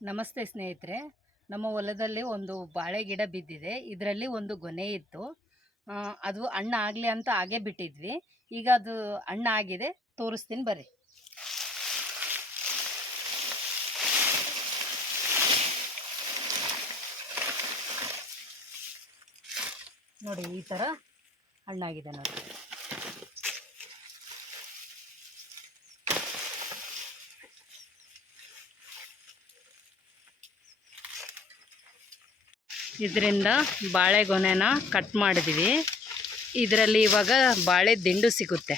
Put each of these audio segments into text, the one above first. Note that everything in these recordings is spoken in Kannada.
ನಮಸ್ತೆ ಸ್ನೇಹಿತರೆ. ನಮ್ಮ ಹೊಲದಲ್ಲಿ ಒಂದು ಬಾಳೆ ಗಿಡ ಬಿದ್ದಿದೆ. ಇದರಲ್ಲಿ ಒಂದು ಗೊನೆ ಇತ್ತು. ಅದು ಹಣ್ಣು ಆಗಲಿ ಅಂತ ಹಾಗೆ ಬಿಟ್ಟಿದ್ವಿ. ಈಗ ಅದು ಹಣ್ಣು ಆಗಿದೆ. ತೋರಿಸ್ತೀನಿ ಬರ್ರಿ. ನೋಡಿ, ಈ ಥರ ಹಣ್ಣಾಗಿದೆ ನೋಡಿ. ಇದರಿಂದ ಬಾಳೆಗೊನೆನ ಕಟ್ ಮಾಡಿದ್ವಿ. ಇದರಲ್ಲಿ ಇವಾಗ ಬಾಳೆ ದಿಂಡು ಸಿಗುತ್ತೆ.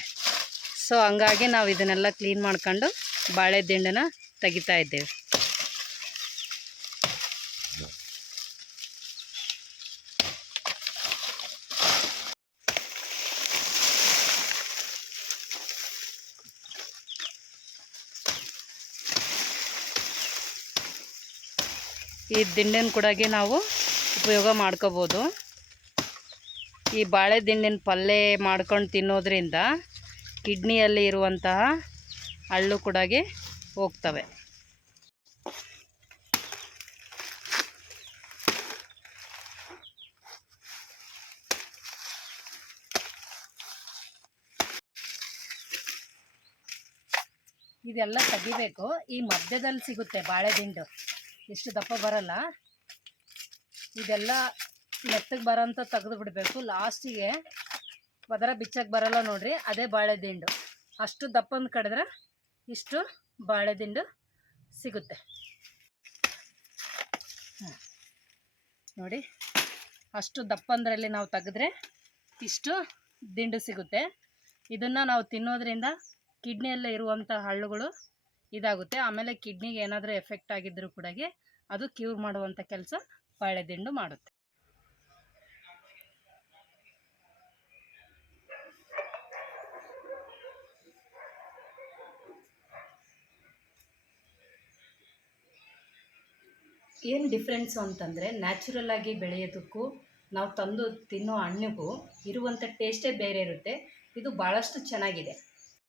ಸೊ ಹಂಗಾಗಿ ನಾವು ಇದನ್ನೆಲ್ಲ ಕ್ಲೀನ್ ಮಾಡ್ಕೊಂಡು ಬಾಳೆ ದಿಂಡನ್ನ ತೆಗಿತಾ ಇದ್ದೇವೆ. ಈ ದಿಂಡನ್ನು ಕೂಡಗೆ ನಾವು ಉಪಯೋಗ ಮಾಡ್ಕೋಬೋದು. ಈ ಬಾಳೆದಿಂಡಿನ ಪಲ್ಯ ಮಾಡ್ಕೊಂಡು ತಿನ್ನೋದ್ರಿಂದ ಕಿಡ್ನಿಯಲ್ಲಿ ಇರುವಂತಹ ಹಳ್ಳು ಕೂಡಾಗಿ ಹೋಗ್ತವೆ. ಇದೆಲ್ಲ ತೆಗಿಬೇಕು. ಈ ಮಧ್ಯದಲ್ಲಿ ಸಿಗುತ್ತೆ ಬಾಳೆದಿಂಡು ಎಷ್ಟು ದಪ್ಪ ಬರಲ್ಲ. ಇದೆಲ್ಲ ಮೆತ್ತಗೆ ಬರೋಂಥ ತೆಗೆದು ಬಿಡಬೇಕು. ಲಾಸ್ಟಿಗೆ ಪದರ ಬಿಚ್ಚಕ್ಕೆ ಬರಲ್ಲ ನೋಡ್ರಿ, ಅದೇ ಬಾಳೆ ದಿಂಡು. ಅಷ್ಟು ದಪ್ಪಂದು ಕಡಿದ್ರೆ ಇಷ್ಟು ಬಾಳೆ ದಿಂಡು ಸಿಗುತ್ತೆ. ನೋಡಿ, ಅಷ್ಟು ದಪ್ಪಂದ್ರಲ್ಲಿ ನಾವು ತೆಗೆದ್ರೆ ಇಷ್ಟು ದಿಂಡು ಸಿಗುತ್ತೆ. ಇದನ್ನು ನಾವು ತಿನ್ನೋದ್ರಿಂದ ಕಿಡ್ನಿಯಲ್ಲೇ ಇರುವಂಥ ಹಳ್ಳುಗಳು ಇದಾಗುತ್ತೆ. ಆಮೇಲೆ ಕಿಡ್ನಿಗೆ ಏನಾದರೂ ಎಫೆಕ್ಟ್ ಆಗಿದ್ದರೂ ಕೂಡ ಅದು ಕ್ಯೂರ್ ಮಾಡುವಂಥ ಕೆಲಸ ಬಾಳೆದಿಂಡು ಮಾಡುತ್ತೆ. ಏನು ಡಿಫ್ರೆನ್ಸು ಅಂತಂದರೆ ನ್ಯಾಚುರಲ್ ಆಗಿ ಬೆಳೆಯೋದಕ್ಕೂ ನಾವು ತಂದು ತಿನ್ನೋ ಹಣ್ಣಿಗೂ ಇರುವಂಥ ಟೇಸ್ಟೇ ಬೇರೆ ಇರುತ್ತೆ. ಇದು ಭಾಳಷ್ಟು ಚೆನ್ನಾಗಿದೆ.